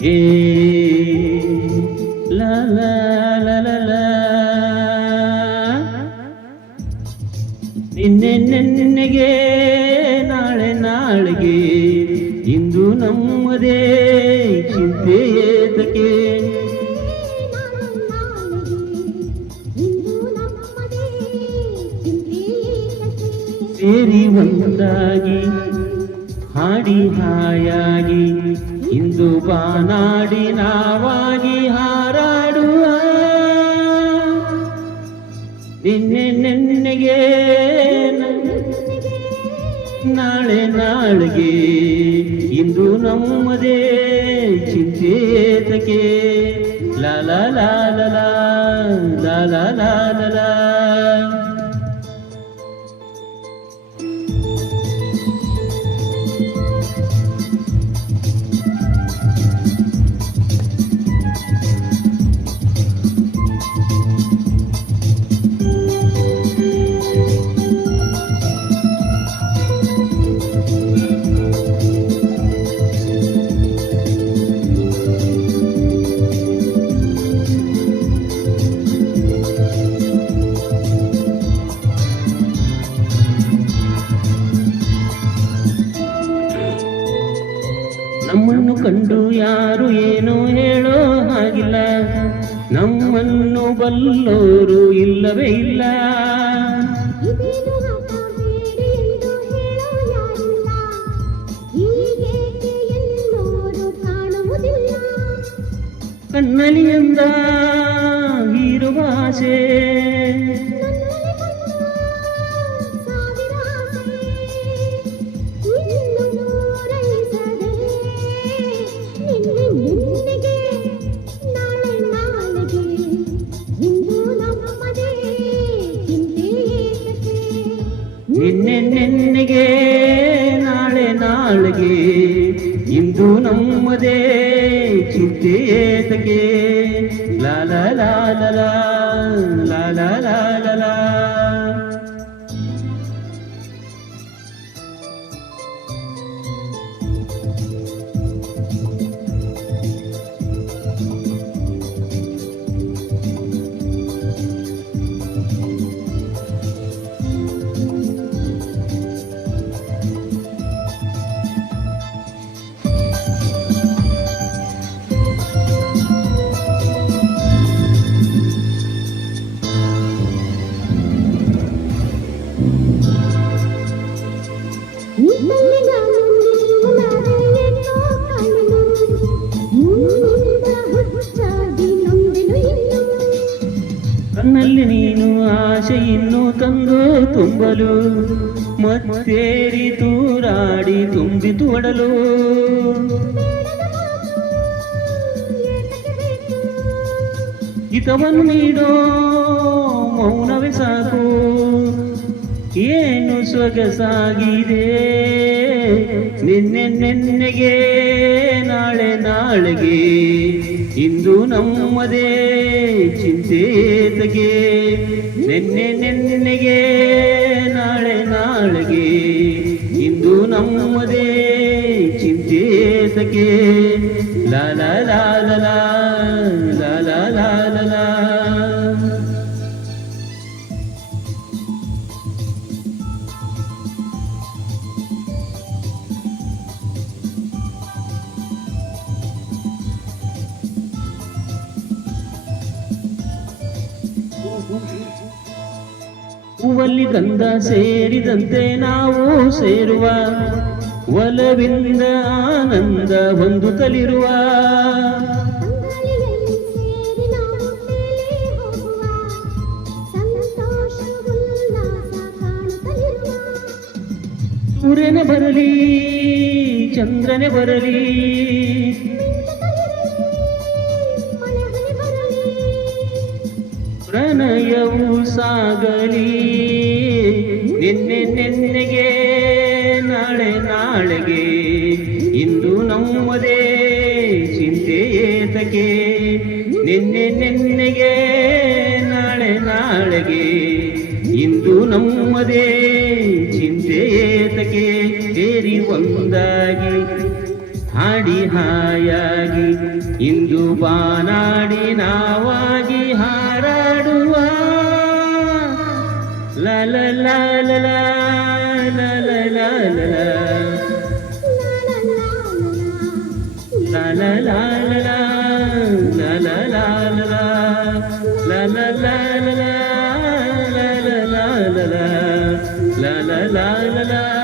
ಏ ಲಾ ಲಾ ಲಾ ಲಾ ಲಾ. ನಿನ್ನೆ ನೆನ್ನೆಗೆ ನಾಳೆ ನಾಳೆಗೆ ಇಂದು ನಮ್ಮದೇ ಚಿಂತೆ ಏತಕ್ಕೆ. ಸೇರಿ ಒಂದಾಗಿ ಹಾಡಿ ಹಾಯಾಗಿ ಇಂದು ಬಾನಾಡಿ ನಾವಾಗಿ ಹಾರಾಡುವ. ನಿನ್ನೆ ನೆನ್ನೆಗೆ ನಾಳೆ ನಾಳೆಗೆ ಇಂದು ನಮ್ಮದೇ ಚಿಂತೇತಕ್ಕೆ. ಲಾ ಲಾ ಲಾ ಲಾ ಲಾ ಲಾ ಲಾ ಲಾ ಲಾ. ನಮ್ಮನ್ನು ಕಂಡು ಯಾರು ಏನೋ ಹೇಳೋ ಹಾಗಿಲ್ಲ, ನಮ್ಮನ್ನು ಬಲ್ಲೋರು ಇಲ್ಲವೇ ಇಲ್ಲ. ಕಣ್ಣಲ್ಲಿ ಎಂದ ಇರುವ ಆಸೆ ನಿನ್ನೆ ನೆನ್ನೆಗೆ ನಾಳೆ ನಾಳೆಗೆ ಇಂದು ನಮ್ಮದೇ ಚಿಂತೆ ಏತಕ್ಕೆ. ಲಾ ಲಾ ಲಾ ಲಾ ಲಾ ಲಾ ಲಾ ಲಾ ಲಾ. ಕಣ್ಣಲ್ಲಿ ನೀನು ಆಸೆ ಇನ್ನು ತಂದು ತುಂಬಲು ಮತ್ತೇರಿ ತೂರಾಡಿ ತುಂಬಿತು ಒಡಲು. ಹಿತವನ್ನು ನೀಡೋ ಮೌನವೇ ಸಾಕು, ಏನು ಸೊಗಸಾಗಿದೆ. ನಿನ್ನೆ ನೆನ್ನೆಗೆ ನಾಳೆ ನಾಳೆಗೆ ಇಂದು ನಮ್ಮದೇ ಚಿಂತೇತಗೆ. ನಿನ್ನೆ ನೆನ್ನೆಗೆ ನಾಳೆ ನಾಳೆಗೆ ಇಂದು ನಮ್ಮದೇ ಚಿಂತೇತಗೆ. ಲಾ ಲಾ ಲಾ ಲಾ ಲಾ ಲಾ ಲಾ ಲಾ ಲಾ. ಹೂವಲ್ಲಿ ಗಂಧ ಸೇರಿದಂತೆ ನಾವು ಸೇರುವ, ಒಲವಿಂದ ಆನಂದ ಹೊಂದುತ್ತಲಿರುವ. ಸೂರ್ಯನೇ ಬರಲಿ ಚಂದ್ರನೇ ಬರಲಿ, ಪ್ರಣಯವು ಸಾಗಲಿ. ನಿನ್ನೆ ನೆನ್ನೆಗೆ ನಾಳೆ ನಾಳೆಗೆ ಇಂದು ನಮ್ಮದೇ ಚಿಂತೆ ಏತಕ್ಕೆ. ನಿನ್ನೆ ನೆನ್ನೆಗೆ ನಾಳೆ ನಾಳೆಗೆ ಇಂದು ನಮ್ಮದೇ ಚಿಂತೆ ಏತಕ್ಕೆ. ಸೇರಿ ಒಂದಾಗಿ ಹಾಡಿ ಹಾಯಾಗಿ ಇಂದು ಬಾನಾಡಿ ನಾವಾಗಿ ಹಾರಾಡುವ ಲಲ ಲಲ ಲಲ ಲಲ la la la la